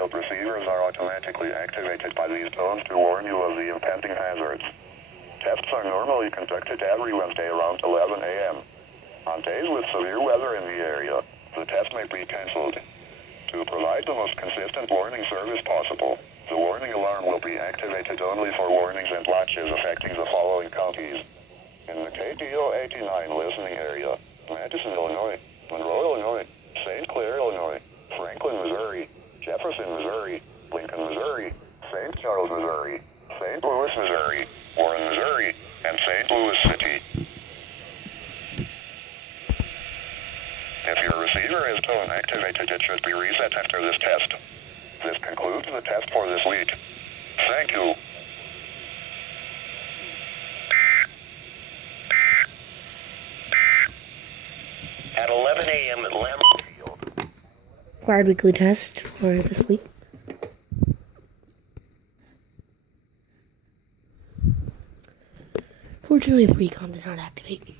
field receivers are automatically activated by these tones to warn you of the impending hazards. Tests are normally conducted every Wednesday around 11 a.m. On days with severe weather in the area, the test may be cancelled. To provide the most consistent warning service possible, the warning alarm will be activated only for warnings and watches affecting the following counties. In the KDO 89 listening area, Madison, Illinois, Monroe, Illinois, St. Clair, Illinois, Franklin, Missouri, Jefferson, Missouri, Lincoln, Missouri, St. Charles, Missouri, St. Louis, Missouri, Warren, Missouri, and St. Louis City. If your receiver is tone activated, it should be reset after this test. This concludes the test for this week. Thank you. At 11 a.m. at Lambeau Field. Required weekly test for this week. Fortunately, the recon does not activate.